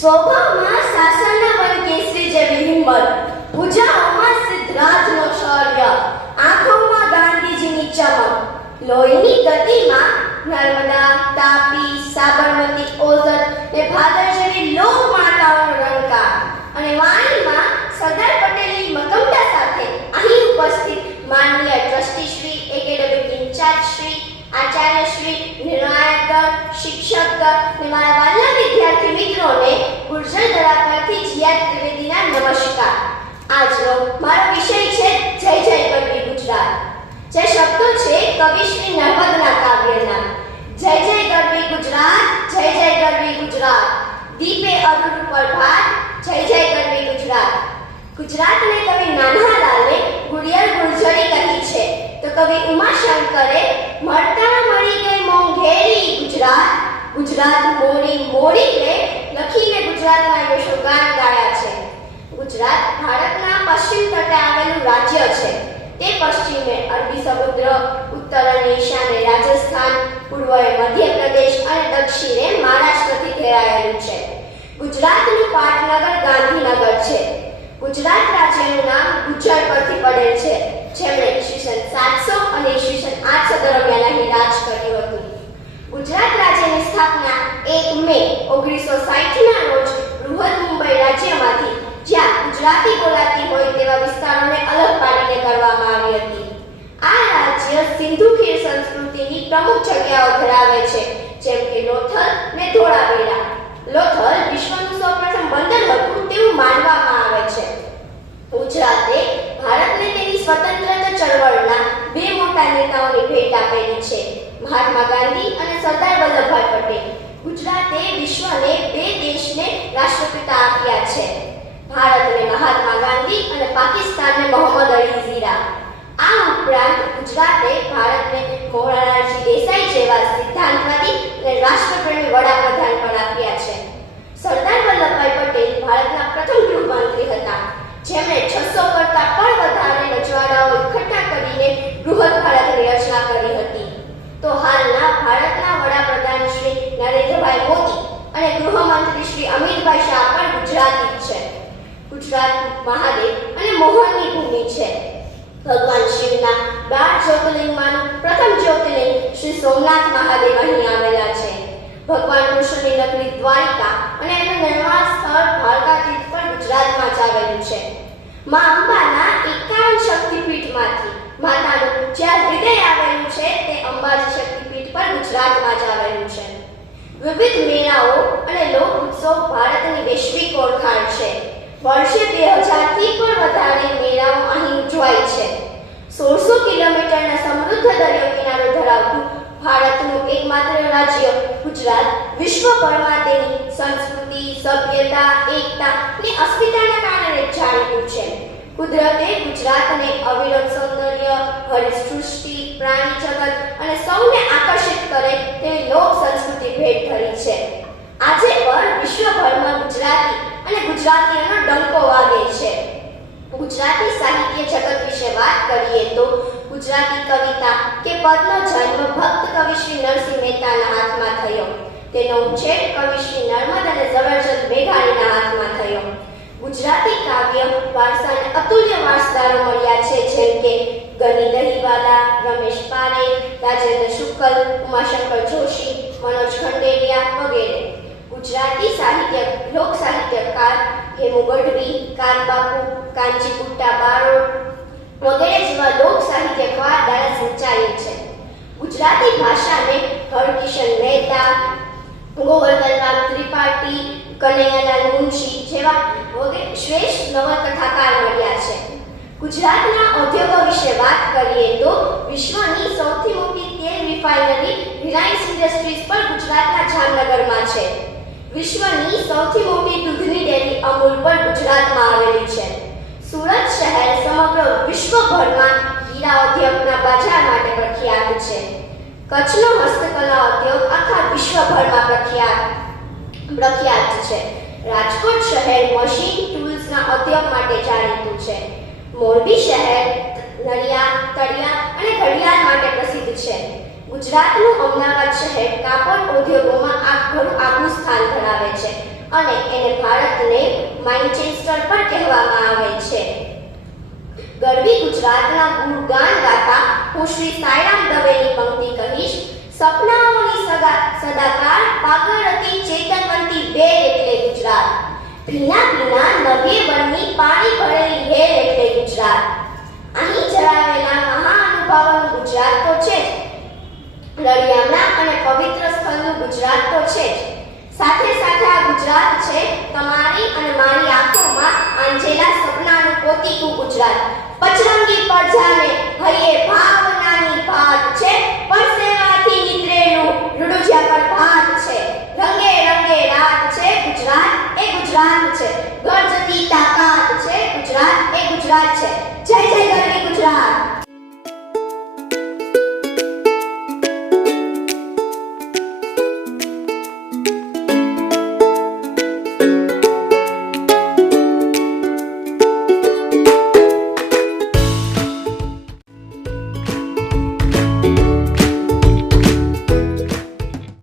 સ્વભાવમાં શાસનના વન કેસરી જેવી હિંમત, ભુજાઓમાં સિદ્ધરાજનો શૌર્ય, આંખોમાં ગાંધીજીની ચમક, લોહીની ગતિમાં નર્મદા, તાપી, સાબરમતી, ઓઝર ને ભાદર જેવી લોક માતાઓનો રણકાર અને વાણીમાં સરદાર પટેલની મગમતા સાથે અહીં ઉપસ્થિત માનનીય ટ્રસ્ટીશ્રી, એકેડેમિક ઇન્ચાર્જશ્રી, આચાર્યશ્રી, નિર્ણાયકગણ, શિક્ષકગણ ને મારા વાલા વિદ્યાર્થી મિત્રોને ગુર્જર દરાપરથી જીયા ત્રિવેદીના નમસ્કાર. આજનો મારો વિષય છે જય જય ગરવી ગુજરાત. જે શબ્દો છે કવિશ્રી નર્મદના કાવ્યના. જય જય ગરવી ગુજરાત, જય જય ગરવી ગુજરાત, દીપે અરુણ પ્રભાત, જય જય ગરવી ગુજરાત. ગુજરાતને કવિ નાનાલાલે ગુડિયર ગુર્જરી કહી છે તો કવિ ઉમાશંકરે મળતા મળી ગઈ મોંઘેરી ગુજરાત, ગુજરાત મોડી મોડી લે લખીને ગુજરાતના યશોગાન ગાયા છે. ગુજરાત ભારતના પશ્ચિમ તટે આવેલું રાજ્ય છે. તે પશ્ચિમે અરબી સમુદ્ર, ઉત્તરે ઈશાને રાજસ્થાન, પૂર્વે મધ્યપ્રદેશ અને દક્ષિણે મહારાષ્ટ્રથી ઘેરાયેલું છે. ગુજરાતનું પાટનગર ગાંધીનગર છે. ગુજરાત રાજ્યનું નામ ગુજ્જર પરથી પડેલ છે, જેમણે ઈસવીસન 700 અને ઈસવીસન 800 દરમિયાન અહીં રાજ કર્યું હતું. ગુજરાત રાજ્યની સ્થાપના 1 મે 1960ના રોજ બૃહદ મુંબઈ રાજ્યમાંથી, જ્યાં ગુજરાતી બોલાતી હોય તેવા વિસ્તારોને અલગ પાડીને કરવામાં આવી હતી. આ રાજ્ય સિંધુ ખીર સંસ્કૃતિની પ્રમુખ જગ્યાઓ ધરાવે છે, જેમ કે લોથલ ને ધોળાવીરા. લોથલ વિશ્વનું સૌપ્રથમ બંદર હતું તેવું માનવામાં આવે છે. ગુજરાતે ભારતને તેની સ્વતંત્રતા ચળવળના બે મોટા નેતાઓની ભેટ આપેલી છે, મહાત્મા ગાંધી અને સરદાર વલ્લભભાઈ પટેલ. ગુજરાતે વિશ્વને બે દેશને રાષ્ટ્રપિતા આપ્યા છે, ભારતને મહાત્મા ગાંધી અને પાકિસ્તાનને મોહમ્મદ અલી ઝીરા. આ ઉપરાંત ગુજરાતે ભારતને મોરારજી દેસાઈ જેવા સિદ્ધાંતવાદી અને રાષ્ટ્રપ્રેમી વડાપ્રધાન પણ આપ્યા છે. સરદાર વલ્લભભાઈ પટેલ ભારતના પ્રથમ ગૃહમંત્રી હતા, જેમણે 600 કરતા પણ વધારે રજવાડાઓ એકઠા કરીને બૃહદ ભારતની રચના કરી હતી. તો હાલના ભારતના વડાપ્રધાન શ્રી નરેન્દ્રભાઈ મોદી અને ગૃહમંત્રી શ્રી અમિતભાઈ શાહ પણ ગુજરાતી જ છે. ગુજરાત મહાદેવ અને મોહનની ભૂમિ છે. ભગવાન શિવના 12 જ્યોતિર્લિંગમાંનું પ્રથમ જ્યોતિર્લિંગ શ્રી સોમનાથ મહાદેવ અહીં આવેલા છે. ભગવાન કૃષ્ણની નગરી દ્વારિકા અને એનું નિર્વાણ સ્થળ દ્વારકાધીશ પણ ગુજરાતમાં જ આવેલું છે. મા અંબાના 51 શક્તિપીઠમાંથી માતાનું જ્યાં હૃદય આવેલું છે તે અંબાજી શક્તિપીઠ પણ ગુજરાતમાં જ આવેલું છે. વિવિધ મેળાઓ અને લોક ઉત્સવ ભારતની વૈશ્વિક ઓળખાણ છે. વર્ષે 2000થી પણ વધારે મેળાઓ અહીં ઉજવાય છે. 1600 કિલોમીટરના સમૃદ્ધ દરિયો કિનારો ધરાવતું ભારતનું એકમાત્ર રાજ્ય ગુજરાત વિશ્વભરમાં તેની સંસ્કૃતિ, સભ્યતા, એકતા અને અસ્મિતાના કારણે જાણીતું છે. કુદરતે ગુજરાતને અવિરત સૌંદર્ય, હરિતસૃષ્ટિ, પ્રાણી જગત અને સૌને આકર્ષિત કરે તેવી લોક સંસ્કૃતિ ભેટ ધરી છે. આજે પણ વિશ્વભરમાં ગુજરાતી અને ગુજરાતીઓનો ડંકો વાગે છે. ગુજરાતી સાહિત્ય જગત વિશે વાત કરીએ તો ગુજરાતી કવિતા કે પદનો જન્મ ભક્ત કવિ શ્રી નરસિંહ મહેતાના હાથમાં થયો. તેનો ઉછેર કવિ શ્રી નર્મદ અને ઝવેરચંદ મેઘાણીના હાથમાં થયો. ગુજરાતી કાવ્ય વારસાને અતુલ્ય વારસદારો મળ્યા છે, જેમ કે ગની દહીવાલા, રમેશ પારેખ, રાજેન્દ્ર શુક્લ, ઉમાશંકર જોશી, મનોજ ખંડેરિયા વગેરે. ગુજરાતી સાહિત્ય લોક સાહિત્યકાર હેમુ ગઢવી, કાનબાપુ, કાંચીપુટ્ટા બારોટ વગેરે જેવા લોક સાહિત્યકાર દ્વારા સિંચાયેલ છે. ગુજરાતી ભાષાને હરકિશન મહેતા, ગોવર્ધનરામ ત્રિપાઠી, કનૈયાલાલ મુનશી જેવા વગેરે શ્રેષ્ઠ નવલકથાકાર મળ્યા છે. ગુજરાતના ઉદ્યોગો વિશે વાત કરીએ તો વિશ્વની સૌથી મોટી તેલ રિફાઇનરી રિલાયન્સ ઇન્ડસ્ટ્રીઝ પણ ગુજરાતના જામનગરમાં છે. વિશ્વની સૌથી મોટી દૂધની ડેરી અમૂલ પણ ગુજરાતમાં આવેલી છે. સુરત શહેર સમગ્ર વિશ્વભરમાં હીરા ઉદ્યોગના બજાર માટે પ્રખ્યાત છે. કચ્છનો હસ્તકલા ઉદ્યોગ આખા વિશ્વભરમાં પ્રખ્યાત છે. રાજકોટ શહેર મશીન ટૂલ્સના ઉદ્યોગ માટે જાણીતું છે. મોરબી શહેર નળિયા, તળિયા અને ઘડિયાળ માટે પ્રસિદ્ધ છે. ગુજરાતનું અમદાવાદ શહેર કાપડ ઉદ્યોગોમાં ઘણું આગવું સ્થાન ધરાવે છે. અને એને ભારતને મેન્ચેસ્ટર પણ કહેવામાં આવે છે. ગરવી ગુજરાતના ગુણગાન ગાતા હું શ્રી સાઈરામ દવેની પંક્તિ કહીશ. સપનાઓની સદાકાર પાગળતી ચેતનવંતી વેલ એટલે ગુજરાત. ભીના ભીના નભે વનની પાણી ભરેલી હેલ એટલે ગુજરાત. અહીં જણાવેલા મહાનુભાવોનું ગુજરાત તો છે જ, રળિયામણા અને પવિત્ર સ્થળનું ગુજરાત તો છે જ, સાથે સાથે આ ગુજરાત છે તમારી અને મારી આંખોમાં આંજેલા સપનાનું પોતીકું ગુજરાત. પચરંગી પડજાને હૈયે ભાવનાની ભાત છે, પરસેવાથી નીતરેલું રૂડુજિયા પર ભાત છે. રંગે રંગે રાત છે, ગુજરાત એ ગુજરાત છે. ગરજતી તાકાત છે, ગુજરાત એ ગુજરાત છે. જય જય